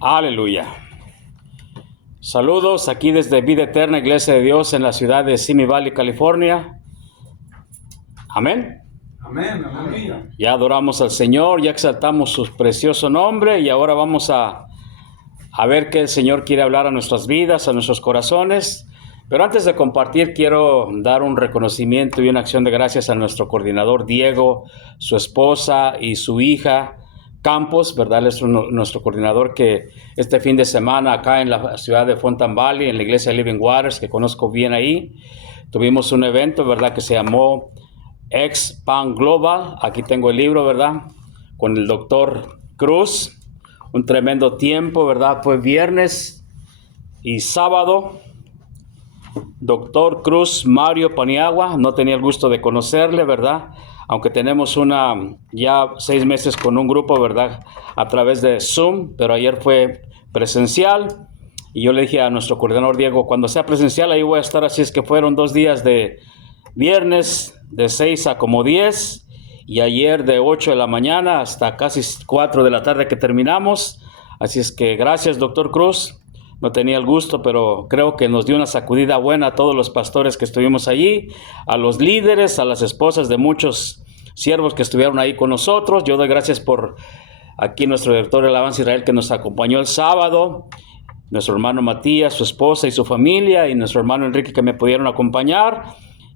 Aleluya. Saludos aquí desde Vida Eterna Iglesia de Dios en la ciudad de Simi Valley, California. Amén. Amén, amén. Ya adoramos al Señor, ya exaltamos su precioso nombre y ahora vamos a ver qué el Señor quiere hablar a nuestras vidas, a nuestros corazones. Pero antes de compartir, quiero dar un reconocimiento y una acción de gracias a nuestro coordinador Diego, su esposa y su hija Campos, ¿verdad? Él es nuestro coordinador que este fin de semana acá en la ciudad de Fontan Valley, en la iglesia de Living Waters, que conozco bien ahí, tuvimos un evento, ¿verdad? Que se llamó Expand Global. Aquí tengo el libro, ¿verdad? Con el doctor Cruz. Un tremendo tiempo, ¿verdad? Fue viernes y sábado. Doctor Cruz Mario Paniagua, no tenía el gusto de conocerle, ¿verdad? Aunque tenemos ya 6 meses con un grupo, ¿verdad? A través de Zoom, pero ayer fue presencial. Y yo le dije a nuestro coordinador Diego, cuando sea presencial ahí voy a estar, así es que fueron 2 días de viernes de 6 a como 10 y ayer de 8 de la mañana hasta casi 4 de la tarde que terminamos. Así es que gracias, doctor Cruz. No tenía el gusto, pero creo que nos dio una sacudida buena a todos los pastores que estuvimos allí, a los líderes, a las esposas de muchos siervos que estuvieron ahí con nosotros. Yo doy gracias por aquí nuestro director de Alabanza Israel que nos acompañó el sábado, nuestro hermano Matías, su esposa y su familia, y nuestro hermano Enrique que me pudieron acompañar.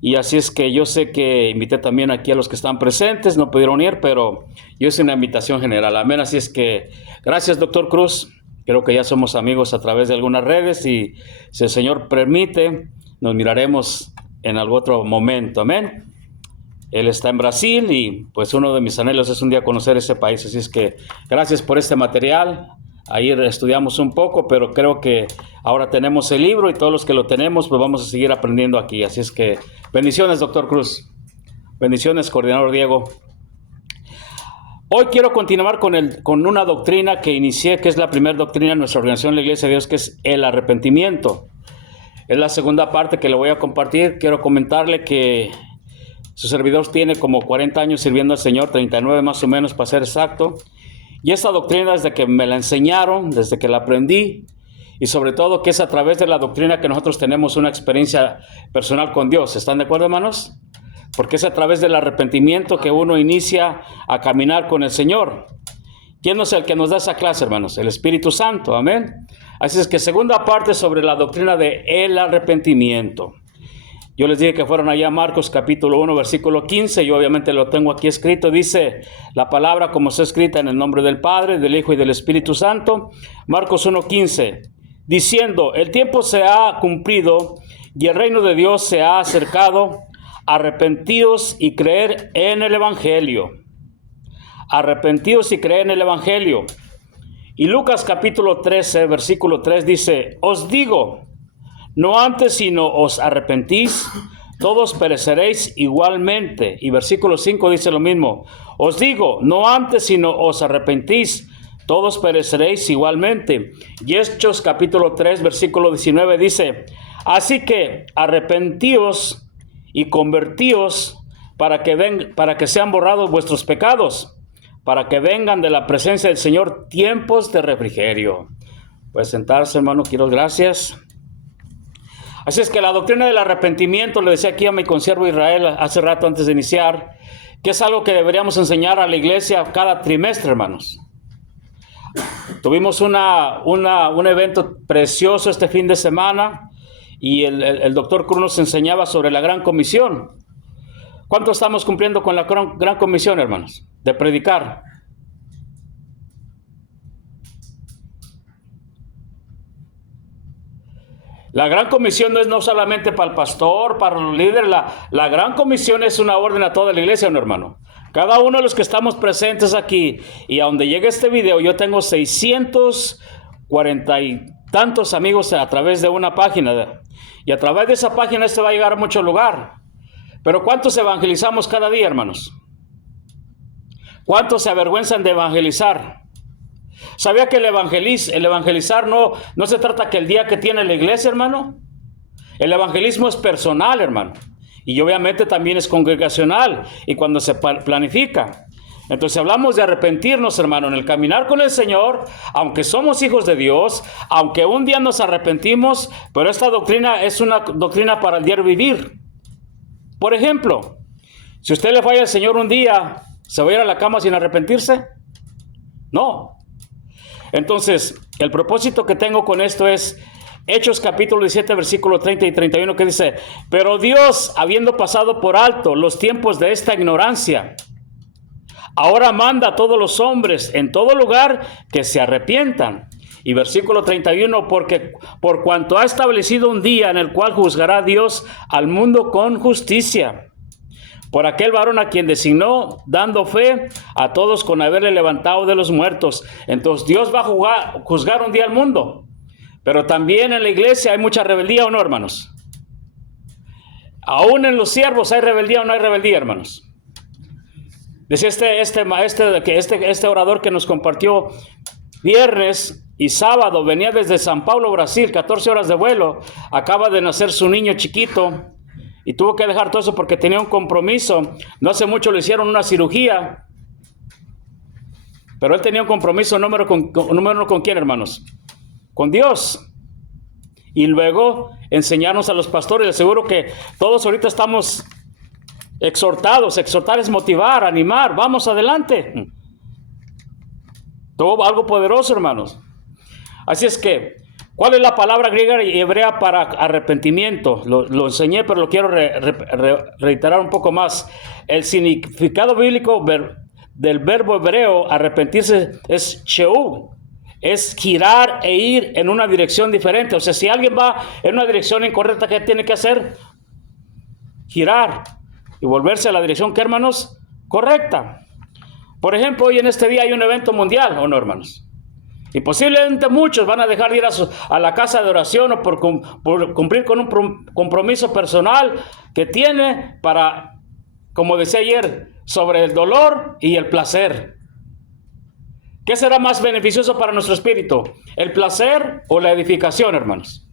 Y así es que yo sé que invité también aquí a los que están presentes, no pudieron ir, pero yo hice una invitación general. Amén. Así es que gracias, doctor Cruz. Creo que ya somos amigos a través de algunas redes y si el Señor permite, nos miraremos en algún otro momento. Amén. Él está en Brasil y pues uno de mis anhelos es un día conocer ese país. Así es que gracias por este material. Ahí estudiamos un poco, pero creo que ahora tenemos el libro y todos los que lo tenemos, pues vamos a seguir aprendiendo aquí. Así es que bendiciones, doctor Cruz. Bendiciones, coordinador Diego. Hoy quiero continuar con una doctrina que inicié, que es la primera doctrina de nuestra organización, la Iglesia de Dios, que es el arrepentimiento. Es la segunda parte que le voy a compartir. Quiero comentarle que su servidor tiene como 40 años sirviendo al Señor, 39 más o menos para ser exacto. Y esta doctrina desde que me la enseñaron, desde que la aprendí, y sobre todo que es a través de la doctrina que nosotros tenemos una experiencia personal con Dios. ¿Están de acuerdo, hermanos? Porque es a través del arrepentimiento que uno inicia a caminar con el Señor. ¿Quién es el que nos da esa clase, hermanos? El Espíritu Santo, amén. Así es que segunda parte sobre la doctrina de el arrepentimiento. Yo les dije que fueron allá a Marcos capítulo 1, versículo 15. Yo obviamente lo tengo aquí escrito. Dice la palabra como está escrita en el nombre del Padre, del Hijo y del Espíritu Santo. Marcos 1, 15. Diciendo, el tiempo se ha cumplido y el reino de Dios se ha acercado. Arrepentidos y creer en el Evangelio. Arrepentidos y creer en el Evangelio. Y Lucas capítulo 13, versículo 3 dice, os digo, no antes sino os arrepentís, todos pereceréis igualmente. Y versículo 5 dice lo mismo, os digo, no antes sino os arrepentís, todos pereceréis igualmente. Y Hechos capítulo 3, versículo 19 dice, así que arrepentíos y convertíos para que sean borrados vuestros pecados, para que vengan de la presencia del Señor tiempos de refrigerio. Puede sentarse, hermano, quiero gracias. Así es que la doctrina del arrepentimiento, le decía aquí a mi consiervo Israel hace rato antes de iniciar, que es algo que deberíamos enseñar a la iglesia cada trimestre, hermanos. Tuvimos un evento precioso este fin de semana y el doctor Cruz nos enseñaba sobre la Gran Comisión. ¿Cuánto estamos cumpliendo con la Gran Comisión, hermanos? De predicar. La Gran Comisión no es no solamente para el pastor, para los líderes. La Gran Comisión es una orden a toda la iglesia, ¿no, hermano? Cada uno de los que estamos presentes aquí y a donde llegue este video, yo tengo 640 y tantos amigos a través de una página. Y a través de esa página va a llegar a mucho lugar. Pero ¿cuántos evangelizamos cada día, hermanos? ¿Cuántos se avergüenzan de evangelizar? ¿Sabía que el evangelizar no se trata que el día que tiene la iglesia, hermano? El evangelismo es personal, hermano. Y obviamente también es congregacional y cuando se planifica. Entonces hablamos de arrepentirnos, hermano, en el caminar con el Señor, aunque somos hijos de Dios, aunque un día nos arrepentimos, pero esta doctrina es una doctrina para el diario vivir. Por ejemplo, si usted le falla al Señor un día, ¿se va a ir a la cama sin arrepentirse? No. Entonces, el propósito que tengo con esto es Hechos capítulo 17, versículo 30 y 31, que dice: pero Dios, habiendo pasado por alto los tiempos de esta ignorancia, ahora manda a todos los hombres en todo lugar que se arrepientan. Y versículo 31, porque por cuanto ha establecido un día en el cual juzgará Dios al mundo con justicia, por aquel varón a quien designó, dando fe a todos con haberle levantado de los muertos. Entonces Dios va a juzgar un día al mundo. Pero también en la iglesia hay mucha rebeldía, ¿o no, hermanos? Aún en los siervos hay rebeldía o no hay rebeldía, hermanos. Decía este orador que nos compartió viernes y sábado, venía desde San Paulo, Brasil, 14 horas de vuelo, acaba de nacer su niño chiquito y tuvo que dejar todo eso porque tenía un compromiso. No hace mucho le hicieron una cirugía, pero él tenía un compromiso número uno con ¿quién, hermanos? Con Dios. Y luego enseñarnos a los pastores. Les aseguro que todos ahorita estamos exhortados. Exhortar es motivar, animar. Vamos adelante. Todo algo poderoso, hermanos. Así es que, ¿cuál es la palabra griega y hebrea para arrepentimiento? Lo enseñé, pero lo quiero reiterar un poco más. El significado bíblico del verbo hebreo arrepentirse es sheu. Es girar e ir en una dirección diferente. O sea, si alguien va en una dirección incorrecta, ¿qué tiene que hacer? Girar y volverse a la dirección, ¿qué, hermanos? Correcta. Por ejemplo, hoy en este día hay un evento mundial, ¿o no, hermanos? Y posiblemente muchos van a dejar de ir a la casa de oración o por cumplir con un compromiso personal que tiene para, como decía ayer, sobre el dolor y el placer. ¿Qué será más beneficioso para nuestro espíritu? ¿El placer o la edificación, hermanos?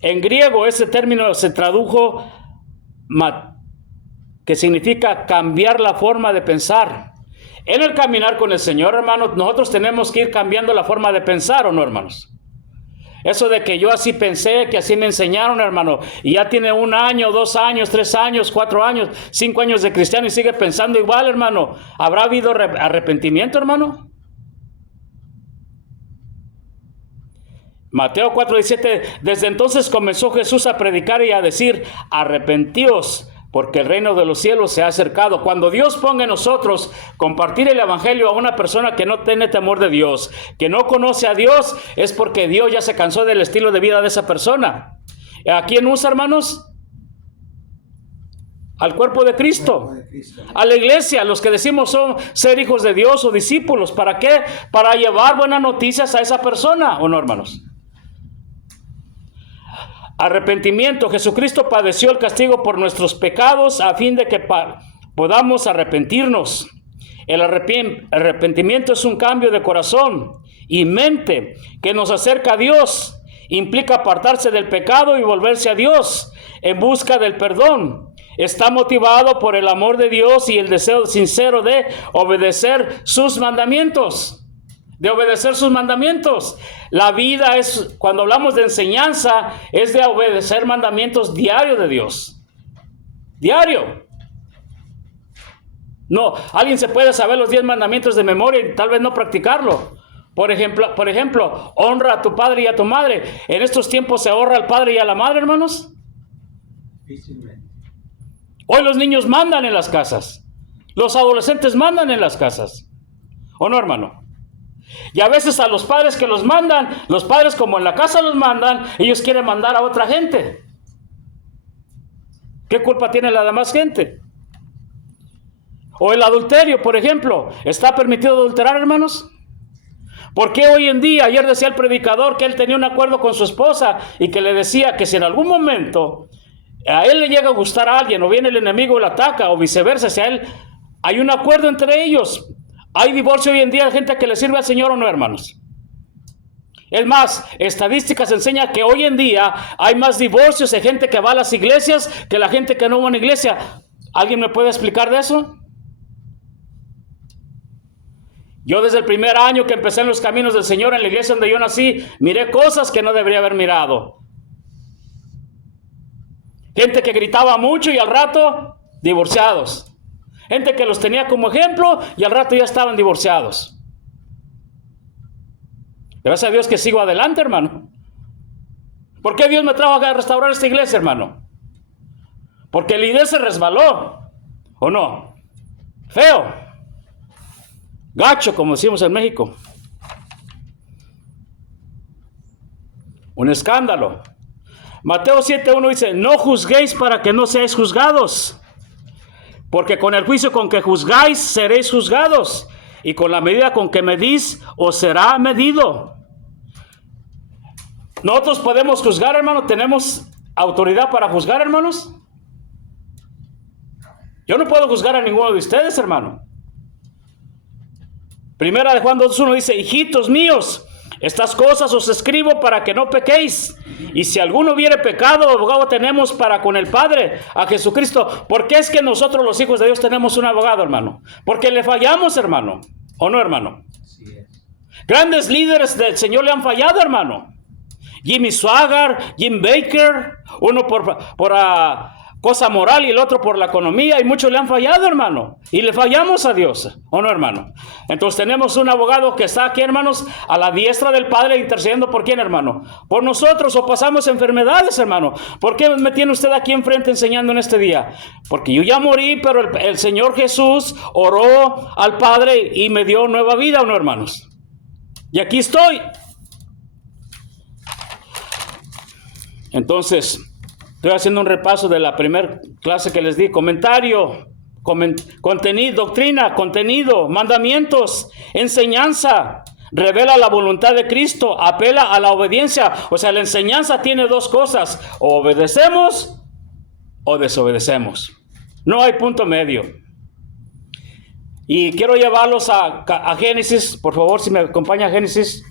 En griego ese término se tradujo que significa cambiar la forma de pensar. En el caminar con el Señor, hermanos, nosotros tenemos que ir cambiando la forma de pensar, ¿o no, hermanos? Eso de que yo así pensé, que así me enseñaron, hermano, y ya tiene 1 año, 2 años, 3 años, 4 años, 5 años de cristiano y sigue pensando igual, hermano. ¿Habrá habido arrepentimiento, hermano? Mateo 4:17, desde entonces comenzó Jesús a predicar y a decir: arrepentíos, porque el reino de los cielos se ha acercado. Cuando Dios ponga en nosotros compartir el evangelio a una persona que no tiene temor de Dios, que no conoce a Dios, es porque Dios ya se cansó del estilo de vida de esa persona. ¿A quién usa, hermanos? Al cuerpo de Cristo, a la iglesia, los que decimos ser hijos de Dios o discípulos. ¿Para qué? Para llevar buenas noticias a esa persona, ¿o no, hermanos? Arrepentimiento. Jesucristo padeció el castigo por nuestros pecados a fin de que podamos arrepentirnos. El arrepentimiento es un cambio de corazón y mente que nos acerca a Dios. Implica apartarse del pecado y volverse a Dios en busca del perdón. Está motivado por el amor de Dios y el deseo sincero de obedecer sus mandamientos. De obedecer sus mandamientos. La vida es, cuando hablamos de enseñanza, es de obedecer mandamientos diarios de Dios. Diario. No, alguien se puede saber los 10 mandamientos de memoria y tal vez no practicarlo. Por ejemplo, honra a tu padre y a tu madre. ¿En estos tiempos se honra al padre y a la madre, hermanos? Hoy los niños mandan en las casas. Los adolescentes mandan en las casas. ¿O no, hermano? Y a veces a los padres que los mandan, los padres como en la casa los mandan, ellos quieren mandar a otra gente. ¿Qué culpa tiene la demás gente? O el adulterio, por ejemplo. ¿Está permitido adulterar, hermanos? ¿Por qué hoy en día? Ayer decía el predicador que él tenía un acuerdo con su esposa y que le decía que si en algún momento a él le llega a gustar a alguien o viene el enemigo y lo ataca o viceversa, si a él hay un acuerdo entre ellos. ¿Hay divorcio hoy en día de gente que le sirve al Señor o no, hermanos? Es más, estadísticas enseñan que hoy en día hay más divorcios de gente que va a las iglesias que la gente que no va a una iglesia. ¿Alguien me puede explicar de eso? Yo desde el primer año que empecé en los caminos del Señor en la iglesia donde yo nací, miré cosas que no debería haber mirado. Gente que gritaba mucho y al rato divorciados. Gente que los tenía como ejemplo y al rato ya estaban divorciados. Gracias a Dios que sigo adelante, hermano. ¿Por qué Dios me trajo a restaurar esta iglesia, hermano? Porque el líder se resbaló, ¿o no? Feo, gacho, como decimos en México. Un escándalo. Mateo 7:1 dice, no juzguéis para que no seáis juzgados, porque con el juicio con que juzgáis seréis juzgados, y con la medida con que medís os será medido. Nosotros podemos juzgar, hermano. ¿Tenemos autoridad para juzgar, hermanos? Yo no puedo juzgar a ninguno de ustedes, hermano. Primera de Juan 2:1 dice, hijitos míos, estas cosas os escribo para que no pequéis. Y si alguno hubiere pecado, abogado tenemos para con el Padre, a Jesucristo. ¿Por qué es que nosotros los hijos de Dios tenemos un abogado, hermano? Porque le fallamos, hermano. ¿O no, hermano? Así es. Grandes líderes del Señor le han fallado, hermano. Jimmy Swaggart, Jim Baker, uno por cosa moral y el otro por la economía, y muchos le han fallado, hermano, y le fallamos a Dios, ¿o no, hermano? Entonces tenemos un abogado que está aquí, hermanos, a la diestra del Padre, intercediendo por quién, hermano, por nosotros. O pasamos enfermedades, hermano. ¿Por qué me tiene usted aquí enfrente enseñando en este día? Porque yo ya morí, pero el Señor Jesús oró al Padre y me dio nueva vida, ¿o no, hermanos? Y aquí estoy. Entonces, estoy haciendo un repaso de la primera clase que les di. Comentario, contenido, doctrina, contenido, mandamientos, enseñanza, revela la voluntad de Cristo, apela a la obediencia. O sea, la enseñanza tiene dos cosas: o obedecemos o desobedecemos. No hay punto medio. Y quiero llevarlos a Génesis. Por favor, si me acompaña a Génesis.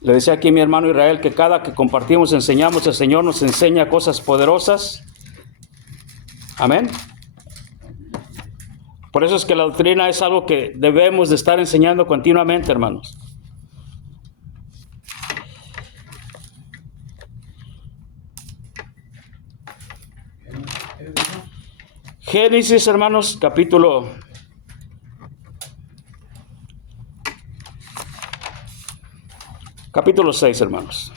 Le decía aquí a mi hermano Israel que cada que compartimos, enseñamos, el Señor nos enseña cosas poderosas. Amén. Por eso es que la doctrina es algo que debemos de estar enseñando continuamente, hermanos. Génesis, hermanos, capítulo 6, hermanos.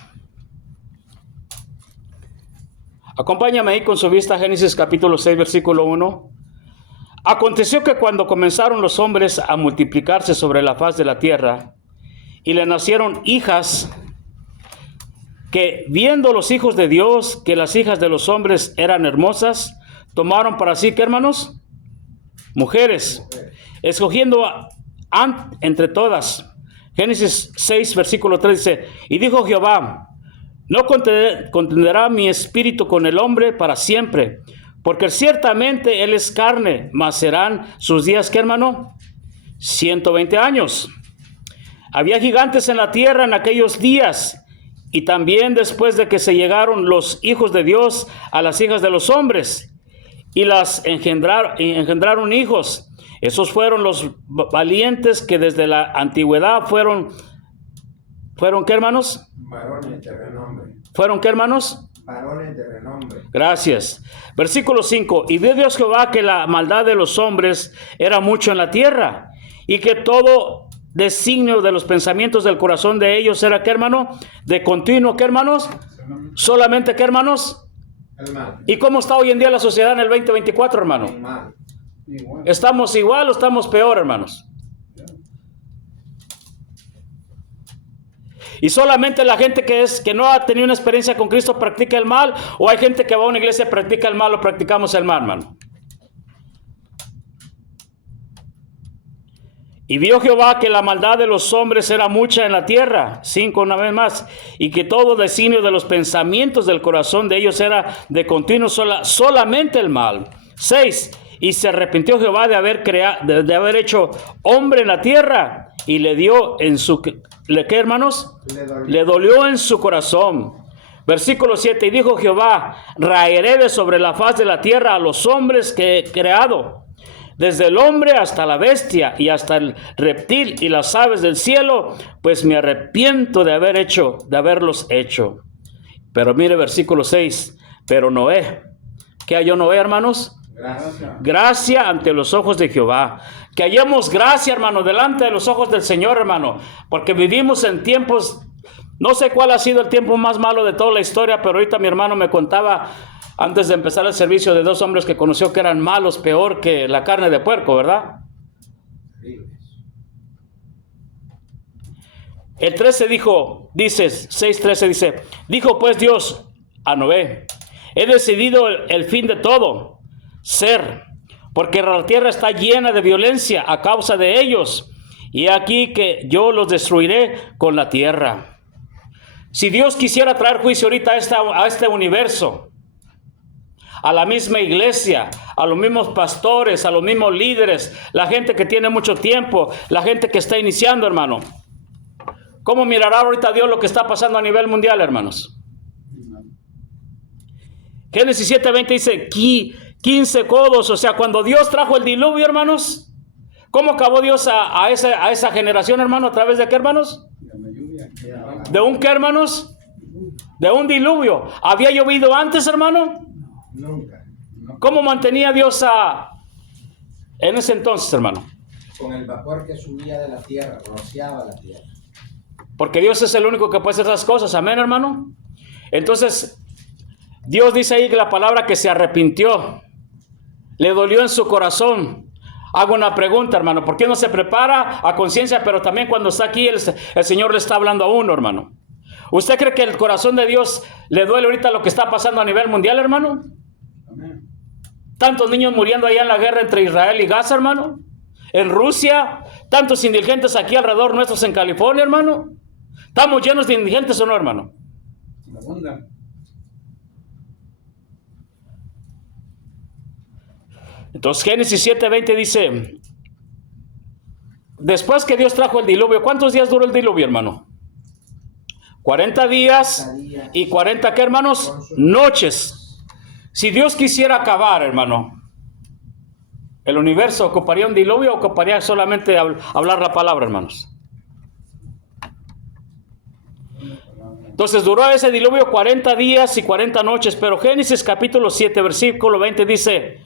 Acompáñame ahí con su vista, Génesis capítulo 6, versículo 1. Aconteció que cuando comenzaron los hombres a multiplicarse sobre la faz de la tierra, y le nacieron hijas, que viendo los hijos de Dios que las hijas de los hombres eran hermosas, tomaron para sí, ¿qué, hermanos? Mujeres, escogiendo entre todas. Génesis 6, versículo 3 dice, y dijo Jehová, no contenderá mi espíritu con el hombre para siempre, porque ciertamente él es carne, mas serán sus días, ¿qué, hermano? 120 años. Había gigantes en la tierra en aquellos días, y también después de que se llegaron los hijos de Dios a las hijas de los hombres, y las engendraron hijos. Esos fueron los valientes que desde la antigüedad fueron ¿qué, hermanos? Varones de renombre. ¿Fueron qué, hermanos? Varones de renombre. Gracias. Versículo 5. Y vio Dios Jehová que la maldad de los hombres era mucho en la tierra, y que todo designio de los pensamientos del corazón de ellos era, ¿qué, hermano? De continuo, ¿qué, hermanos? Solamente, ¿qué, hermanos? El mal. ¿Y cómo está hoy en día la sociedad en el 2024, hermano? El mal. Igual. ¿Estamos igual o estamos peor, hermanos? Y solamente la gente que no ha tenido una experiencia con Cristo practica el mal, o hay gente que va a una iglesia y practica el mal, o practicamos el mal, hermano. Y vio Jehová que la maldad de los hombres era mucha en la tierra, 5 una vez más, y que todo designio de los pensamientos del corazón de ellos era de continuo solamente el mal. 6. Y se arrepintió Jehová de haber hecho hombre en la tierra, y le dio en su... ¿Qué, hermanos? Le dolió en su corazón. Versículo 7. Y dijo Jehová, raeré de sobre la faz de la tierra a los hombres que he creado, desde el hombre hasta la bestia y hasta el reptil y las aves del cielo, pues me arrepiento de haberlos hecho. Pero mire versículo 6, pero Noé, ¿qué halló Noé, hermanos? Gracia ante los ojos de Jehová. Que hallemos gracia, hermano, delante de los ojos del Señor, hermano, porque vivimos en tiempos, no sé cuál ha sido el tiempo más malo de toda la historia, pero ahorita mi hermano me contaba antes de empezar el servicio de 2 hombres que conoció que eran malos, peor que la carne de puerco, ¿verdad? El 13 dice 6:13 dice, dijo pues Dios a Noé, he decidido el fin de todo ser, porque la tierra está llena de violencia a causa de ellos, y aquí que yo los destruiré con la tierra. Si Dios quisiera traer juicio ahorita a este universo, a la misma iglesia, a los mismos pastores, a los mismos líderes, la gente que tiene mucho tiempo, la gente que está iniciando, hermano, ¿cómo mirará ahorita Dios lo que está pasando a nivel mundial, hermanos? Génesis 7:20 dice, 15 codos, o sea, cuando Dios trajo el diluvio, hermanos, ¿cómo acabó Dios a esa generación, hermano? ¿A través de qué, hermanos? ¿De un qué, hermanos? De un diluvio. ¿Había llovido antes, hermano? Nunca. ¿Cómo mantenía Dios en ese entonces, hermano? Con el vapor que subía de la tierra, rociaba la tierra. Porque Dios es el único que puede hacer esas cosas, amén, hermano. Entonces, Dios dice ahí que la palabra que se arrepintió, le dolió en su corazón. Hago una pregunta, hermano, ¿por qué no se prepara a conciencia? Pero también cuando está aquí, el Señor le está hablando a uno, hermano. ¿Usted cree que el corazón de Dios le duele ahorita lo que está pasando a nivel mundial, hermano? Amén. Tantos niños muriendo allá en la guerra entre Israel y Gaza, hermano. En Rusia, tantos indigentes aquí alrededor nuestros en California, hermano. ¿Estamos llenos de indigentes o no, hermano? Entonces Génesis 7:20 dice, después que Dios trajo el diluvio, ¿cuántos días duró el diluvio, hermano? 40 días y 40, ¿qué, hermanos? Noches. Si Dios quisiera acabar, hermano, ¿el universo ocuparía un diluvio o ocuparía solamente hablar la palabra, hermanos? Entonces duró ese diluvio 40 días y 40 noches, pero Génesis capítulo 7, versículo 20 dice,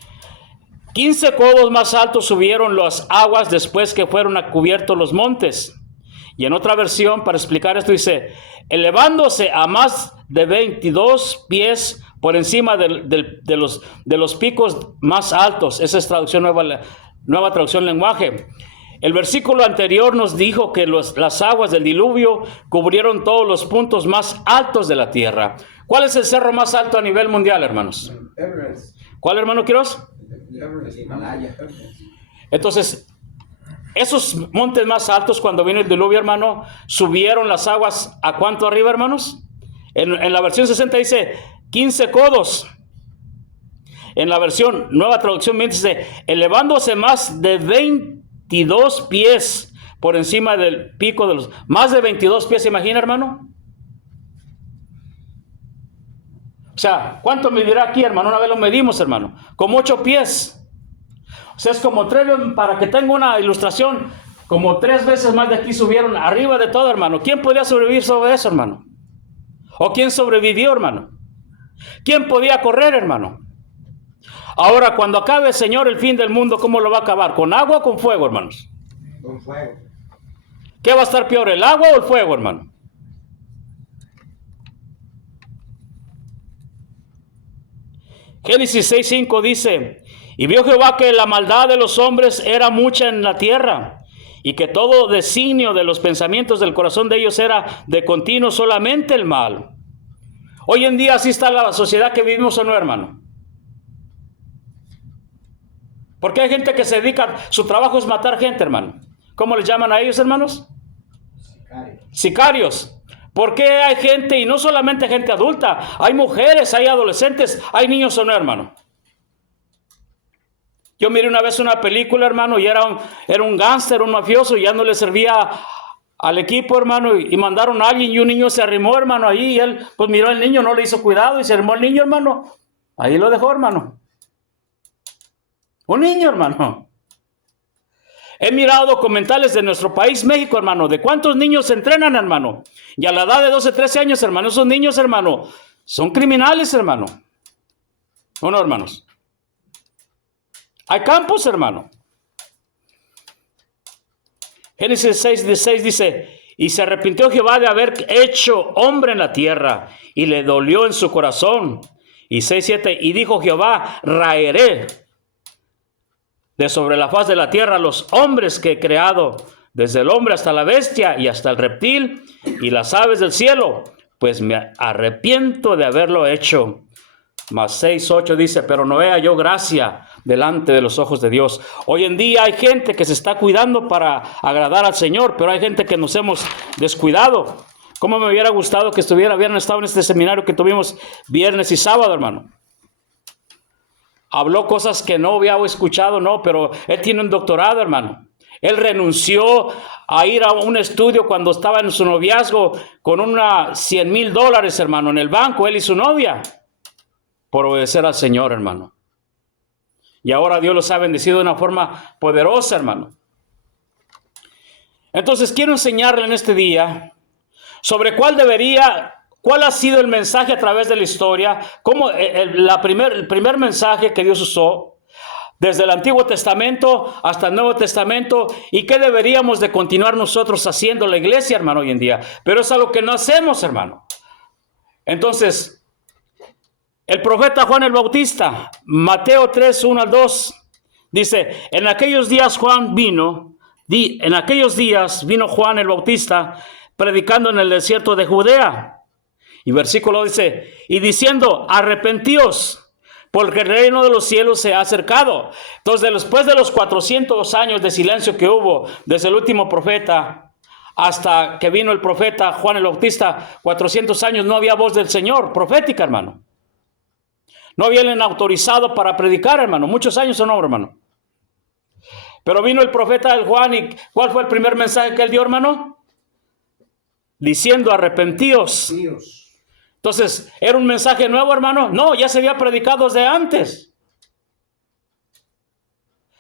15 codos más altos subieron las aguas después que fueron cubiertos los montes. Y en otra versión, para explicar esto, dice, elevándose a más de 22 pies por encima de los picos más altos. Esa es traducción nueva traducción lenguaje. El versículo anterior nos dijo que las aguas del diluvio cubrieron todos los puntos más altos de la tierra. ¿Cuál es el cerro más alto a nivel mundial, hermanos? Everest. ¿Cuál, hermano Quiroz? Everest, Himalaya. Entonces, esos montes más altos, cuando vino el diluvio, hermano, subieron las aguas ¿a cuánto arriba, hermanos? En la versión 60 dice 15 codos. En la versión nueva traducción dice elevándose más de 22 pies por encima del pico de los... Más de 22 pies, ¿se imagina, hermano? O sea, ¿cuánto medirá aquí, hermano? Una vez lo medimos, hermano. Como 8 pies. O sea, es como 3, para que tenga una ilustración, como 3 veces más de aquí subieron arriba de todo, hermano. ¿Quién podía sobrevivir sobre eso, hermano? ¿O quién sobrevivió, hermano? ¿Quién podía correr, hermano? Ahora, cuando acabe el Señor el fin del mundo, ¿cómo lo va a acabar? ¿Con agua o con fuego, hermanos? Con fuego. ¿Qué va a estar peor, el agua o el fuego, hermano? Génesis 6:5 dice, y vio Jehová que la maldad de los hombres era mucha en la tierra, y que todo designio de los pensamientos del corazón de ellos era de continuo solamente el mal. Hoy en día así está la sociedad que vivimos, ¿o no, hermano? Porque hay gente que se dedica, su trabajo es matar gente, hermano. ¿Cómo les llaman a ellos, hermanos? Sicarios. ¿Por qué hay gente, y no solamente gente adulta, hay mujeres, hay adolescentes, hay niños o no, hermano? Yo miré una vez una película, hermano, y era un gángster, un mafioso, y ya no le servía al equipo, hermano, y mandaron a alguien, y un niño se arrimó, hermano, ahí, y él, pues miró al niño, no le hizo cuidado, y se arrimó el niño, hermano, ahí lo dejó, hermano. Un niño, hermano. He mirado documentales de nuestro país, México, hermano, de cuántos niños se entrenan, hermano. Y a la edad de 12, 13 años, hermano, esos niños, hermano, son criminales, hermano. ¿O no, hermanos? Hay campos, hermano. Génesis 6:16 dice, y se arrepintió Jehová de haber hecho hombre en la tierra, y le dolió en su corazón. Y 6:7, y dijo Jehová, raeré de sobre la faz de la tierra los hombres que he creado, desde el hombre hasta la bestia y hasta el reptil y las aves del cielo, pues me arrepiento de haberlo hecho. Mas 6:8 dice, pero no halló gracia delante de los ojos de Dios. Hoy en día hay gente que se está cuidando para agradar al Señor, pero hay gente que nos hemos descuidado. ¿Cómo me hubiera gustado que hubieran estado en este seminario que tuvimos viernes y sábado, hermano? Habló cosas que no había escuchado, no, pero él tiene un doctorado, hermano. Él renunció a ir a un estudio cuando estaba en su noviazgo con $100,000, hermano, en el banco, él y su novia, por obedecer al Señor, hermano. Y ahora Dios los ha bendecido de una forma poderosa, hermano. Entonces quiero enseñarle en este día sobre cuál ha sido el mensaje a través de la historia, cómo el primer mensaje que Dios usó desde el Antiguo Testamento hasta el Nuevo Testamento, y qué deberíamos de continuar nosotros haciendo la iglesia, hermano, hoy en día. Pero es algo que no hacemos, hermano. Entonces, el profeta Juan el Bautista, Mateo 3:1-2, dice, en aquellos días vino Juan el Bautista predicando en el desierto de Judea. Y versículo dice, y diciendo, arrepentíos, porque el reino de los cielos se ha acercado. Entonces, después de los 400 años de silencio que hubo, desde el último profeta hasta que vino el profeta Juan el Bautista, 400 años no había voz del Señor profética, hermano. No habían autorizado para predicar, hermano. Muchos años o no, hermano. Pero vino el profeta del Juan, y ¿cuál fue el primer mensaje que él dio, hermano? Diciendo, arrepentíos. Entonces, ¿era un mensaje nuevo, hermano? No, ya se había predicado desde antes.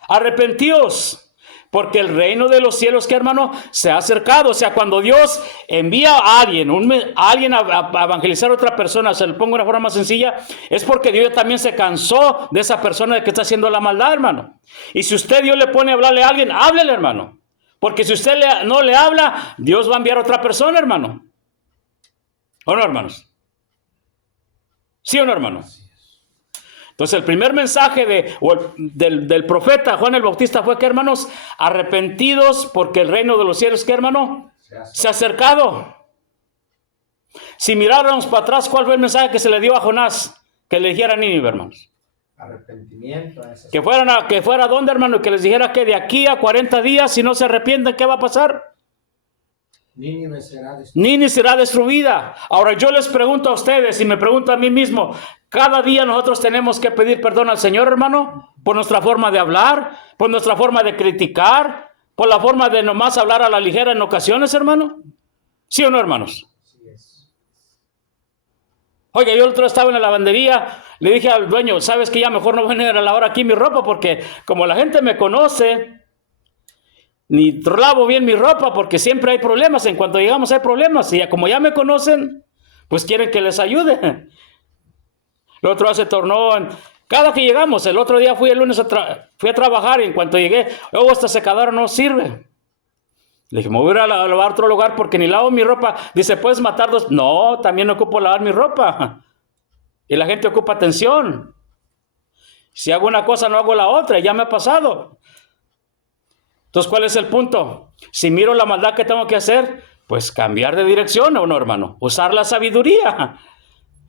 Arrepentíos, porque el reino de los cielos, ¿qué, hermano? Se ha acercado. O sea, cuando Dios envía a alguien, a evangelizar a otra persona, se le pongo de una forma más sencilla, es porque Dios también se cansó de esa persona de que está haciendo la maldad, hermano. Y si Dios le pone a hablarle a alguien, háblele, hermano. Porque si usted no le habla, Dios va a enviar a otra persona, hermano. ¿O no, hermanos? ¿Sí o no, hermano? Entonces, el primer mensaje del profeta Juan el Bautista fue que, hermanos, arrepentidos porque el reino de los cielos, ¿qué, hermano? Se ha acercado. Si miráramos para atrás, ¿cuál fue el mensaje que se le dio a Jonás? Que le dijera a Nínive, hermanos. Arrepentimiento. Que fuera ¿dónde, hermano? Que les dijera que de aquí a 40 días, si no se arrepienten, ¿qué va a pasar? Nínive será destruida. Ahora yo les pregunto a ustedes y me pregunto a mí mismo, cada día nosotros tenemos que pedir perdón al Señor, hermano, por nuestra forma de hablar, por nuestra forma de criticar, por la forma de nomás hablar a la ligera en ocasiones, hermano. ¿Sí o no, hermanos? Oiga, yo el otro estaba en la lavandería, le dije al dueño, ¿sabes que ya mejor no voy a lavar aquí mi ropa? Porque como la gente me conoce, ni lavo bien mi ropa porque siempre hay problemas. En cuanto llegamos hay problemas. Y como ya me conocen, pues quieren que les ayude. El otro día se tornó cada que llegamos. El otro día fui el lunes fui a trabajar, y en cuanto llegué, esta secadora no sirve. Le dije, me voy a ir a lavar otro lugar porque ni lavo mi ropa. Dice, ¿puedes matar dos? No, también ocupo lavar mi ropa. Y la gente ocupa atención. Si hago una cosa, no hago la otra. Ya me ha pasado. Entonces, ¿cuál es el punto? Si miro la maldad que tengo que hacer, pues cambiar de dirección, ¿o no, hermano? Usar la sabiduría.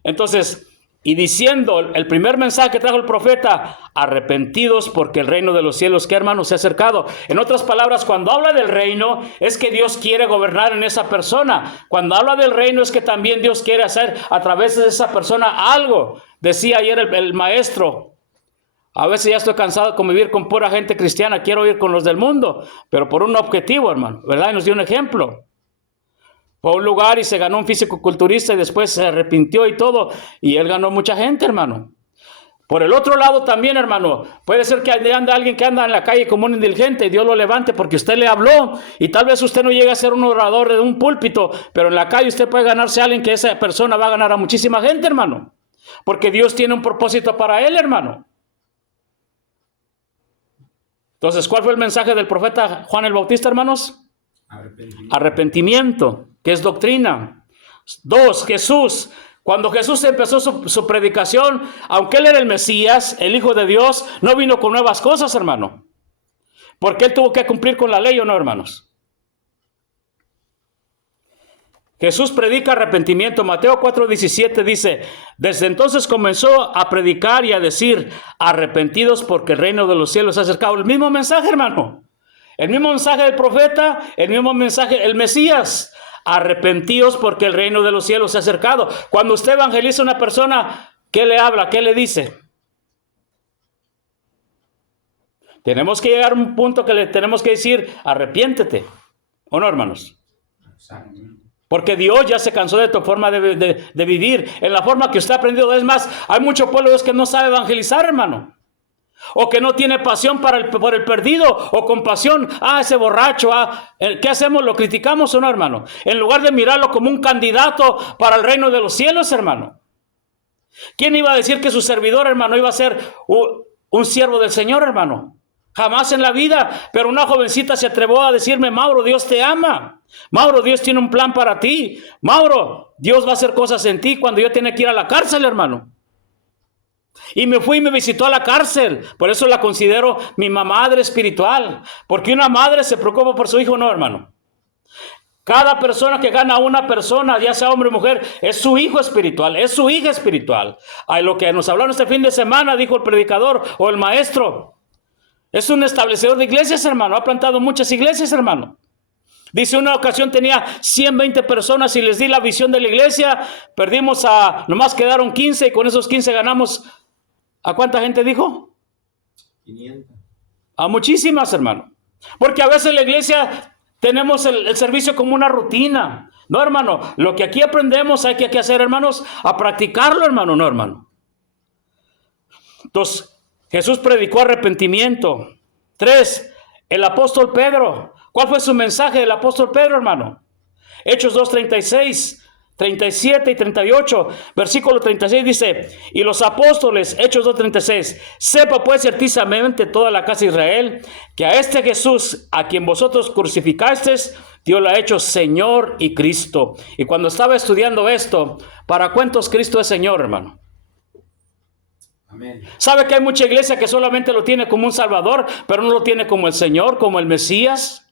Entonces, y diciendo, el primer mensaje que trajo el profeta, arrepentidos porque el reino de los cielos, ¿qué, hermano? Se ha acercado. En otras palabras, cuando habla del reino, es que Dios quiere gobernar en esa persona. Cuando habla del reino, es que también Dios quiere hacer a través de esa persona algo. Decía ayer el maestro, a veces ya estoy cansado de convivir con pura gente cristiana, quiero ir con los del mundo, pero por un objetivo, hermano, ¿verdad? Y nos dio un ejemplo. Fue a un lugar y se ganó un físico-culturista y después se arrepintió y todo, y él ganó mucha gente, hermano. Por el otro lado también, hermano, puede ser que ande alguien que anda en la calle como un indigente y Dios lo levante porque usted le habló y tal vez usted no llegue a ser un orador de un púlpito, pero en la calle usted puede ganarse a alguien que esa persona va a ganar a muchísima gente, hermano, porque Dios tiene un propósito para él, hermano. Entonces, ¿cuál fue el mensaje del profeta Juan el Bautista, hermanos? Arrepentimiento, que es doctrina. 2, Jesús. Cuando Jesús empezó su predicación, aunque él era el Mesías, el Hijo de Dios, no vino con nuevas cosas, hermano. Porque él tuvo que cumplir con la ley, ¿o no, hermanos? Jesús predica arrepentimiento. Mateo 4:17 dice, desde entonces comenzó a predicar y a decir, arrepentidos porque el reino de los cielos se ha acercado. El mismo mensaje, hermano. El mismo mensaje del profeta, el mismo mensaje del Mesías. Arrepentidos porque el reino de los cielos se ha acercado. Cuando usted evangeliza a una persona, ¿qué le habla? ¿Qué le dice? Tenemos que llegar a un punto que le tenemos que decir, arrepiéntete. ¿O no, hermanos? Porque Dios ya se cansó de tu forma de vivir, en la forma que usted ha aprendido. Es más, hay mucho pueblo que no sabe evangelizar, hermano. O que no tiene pasión por el perdido, o compasión, ese borracho, ¿qué hacemos? ¿Lo criticamos o no, hermano? En lugar de mirarlo como un candidato para el reino de los cielos, hermano. ¿Quién iba a decir que su servidor, hermano, iba a ser un siervo del Señor, hermano? Jamás en la vida. Pero una jovencita se atrevió a decirme, Mauro, Dios te ama. Mauro, Dios tiene un plan para ti. Mauro, Dios va a hacer cosas en ti cuando yo tenía que ir a la cárcel, hermano. Y me fui y me visitó a la cárcel. Por eso la considero mi madre espiritual. Porque una madre se preocupa por su hijo, no, hermano. Cada persona que gana a una persona, ya sea hombre o mujer, es su hijo espiritual, es su hija espiritual. Lo que nos hablaron este fin de semana, dijo el predicador o el maestro, es un establecedor de iglesias, hermano. Ha plantado muchas iglesias, hermano. Dice, una ocasión tenía 120 personas y les di la visión de la iglesia. Perdimos nomás quedaron 15 y con esos 15 ganamos. ¿A cuánta gente dijo? 500. A muchísimas, hermano. Porque a veces la iglesia tenemos el servicio como una rutina. No, hermano. Lo que aquí aprendemos hay que hacer, hermanos, a practicarlo, hermano. No, hermano. Entonces, Jesús predicó arrepentimiento. 3, el apóstol Pedro. ¿Cuál fue su mensaje del apóstol Pedro, hermano? Hechos 2:36. 37 y 38, versículo 36 dice, y los apóstoles, Hechos 2:36, sepa pues ciertamente toda la casa de Israel, que a este Jesús, a quien vosotros crucificasteis, Dios lo ha hecho Señor y Cristo. Y cuando estaba estudiando esto, ¿para cuántos Cristo es Señor, hermano? Amén. ¿Sabe que hay mucha iglesia que solamente lo tiene como un Salvador, pero no lo tiene como el Señor, como el Mesías?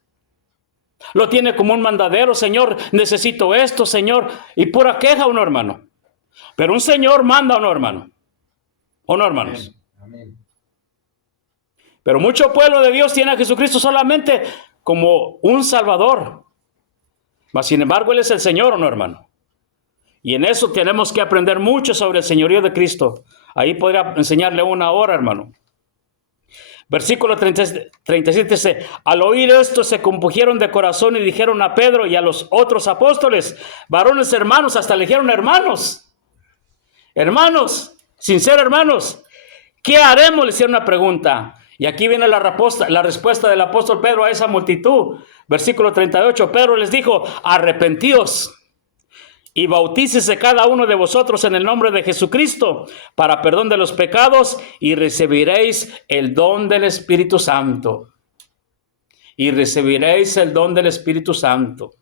Lo tiene como un mandadero, Señor, necesito esto, Señor. Y pura queja, ¿o no, hermano? Pero un Señor manda, ¿o no, hermano? ¿O no, hermanos? Amén. Pero mucho pueblo de Dios tiene a Jesucristo solamente como un Salvador. Mas, sin embargo, Él es el Señor, ¿o no, hermano? Y en eso tenemos que aprender mucho sobre el señorío de Cristo. Ahí podría enseñarle 1 hora, hermano. Versículo 37 dice, al oír esto se compungieron de corazón y dijeron a Pedro y a los otros apóstoles, varones hermanos, hasta le dijeron hermanos, sin ser hermanos, ¿qué haremos? Le hicieron una pregunta. Y aquí viene la respuesta del apóstol Pedro a esa multitud. Versículo 38, Pedro les dijo, arrepentíos y bautícese cada uno de vosotros en el nombre de Jesucristo para perdón de los pecados y recibiréis el don del Espíritu Santo. Y recibiréis el don del Espíritu Santo.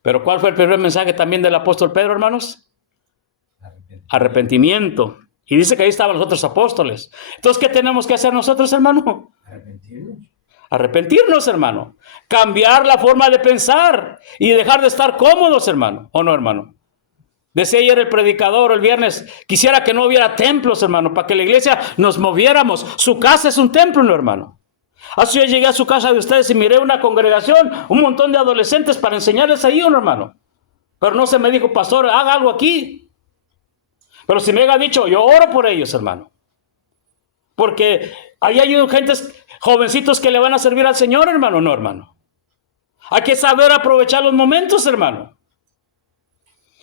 Pero ¿cuál fue el primer mensaje también del apóstol Pedro, hermanos? Arrepentimiento. Y dice que ahí estaban los otros apóstoles. Entonces, ¿qué tenemos que hacer nosotros, hermano? Arrepentirnos, hermano. Cambiar la forma de pensar y dejar de estar cómodos, hermano. ¿O no, hermano? Decía ayer el predicador el viernes, quisiera que no hubiera templos, hermano, para que la iglesia nos moviéramos. Su casa es un templo, ¿no, hermano? Así yo llegué a su casa de ustedes y miré una congregación, un montón de adolescentes para enseñarles ahí, ¿no, hermano? Pero no se me dijo, pastor, haga algo aquí. Pero si me hubiera dicho, yo oro por ellos, hermano. Porque ahí hay gentes, jovencitos que le van a servir al Señor, hermano, no, hermano. Hay que saber aprovechar los momentos, hermano.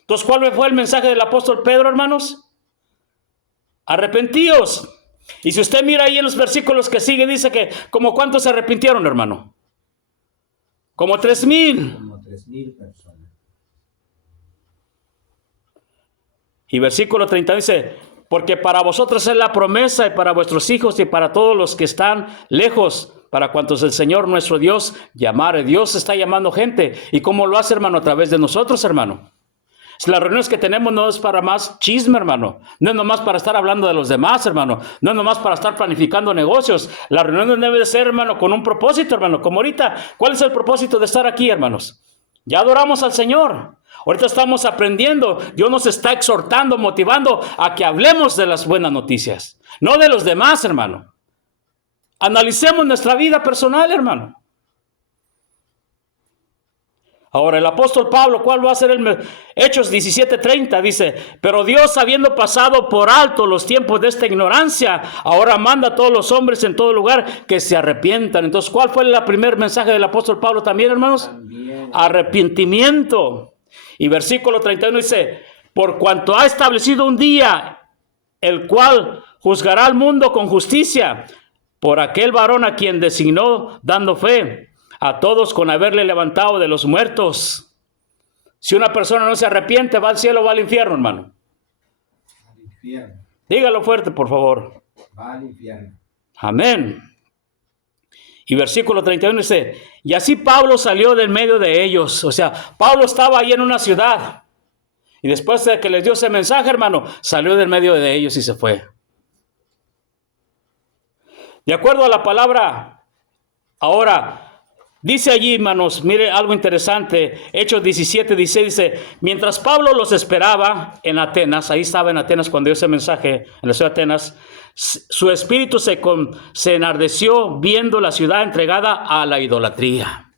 Entonces, ¿cuál fue el mensaje del apóstol Pedro, hermanos? arrepentíos. Y si usted mira ahí en los versículos que siguen, dice que como cuántos se arrepintieron, hermano. Como 3,000. Como 3,000 personas. Y versículo 30 dice, porque para vosotros es la promesa y para vuestros hijos y para todos los que están lejos, para cuantos el Señor nuestro Dios llamare. Dios está llamando gente. ¿Y cómo lo hace, hermano? A través de nosotros, hermano. Las reuniones que tenemos no es para más chisme, hermano. No es nomás para estar hablando de los demás, hermano. No es nomás para estar planificando negocios. La reunión debe de ser, hermano, con un propósito, hermano. Como ahorita, ¿cuál es el propósito de estar aquí, hermanos? Ya adoramos al Señor. Ahorita estamos aprendiendo. Dios nos está exhortando, motivando a que hablemos de las buenas noticias. No de los demás, hermano. Analicemos nuestra vida personal, hermano. Ahora, el apóstol Pablo, ¿cuál va a ser Hechos 17:30? Dice, pero Dios, habiendo pasado por alto los tiempos de esta ignorancia, ahora manda a todos los hombres en todo lugar que se arrepientan. Entonces, ¿cuál fue el primer mensaje del apóstol Pablo también, hermanos? También. Arrepentimiento. Y versículo 31 dice, por cuanto ha establecido un día, el cual juzgará al mundo con justicia, por aquel varón a quien designó dando fe a todos con haberle levantado de los muertos. Si una persona no se arrepiente, ¿va al cielo o va al infierno, hermano? Al infierno. Dígalo fuerte, por favor. Va al infierno. Amén. Y versículo 31 dice, y así Pablo salió del medio de ellos. O sea, Pablo estaba ahí en una ciudad. Y después de que les dio ese mensaje, hermano, salió del medio de ellos y se fue. De acuerdo a la palabra, ahora, dice allí, hermanos, mire algo interesante. Hechos 17:16 dice, mientras Pablo los esperaba en Atenas, ahí estaba en Atenas cuando dio ese mensaje, en la ciudad de Atenas, su espíritu se enardeció viendo la ciudad entregada a la idolatría.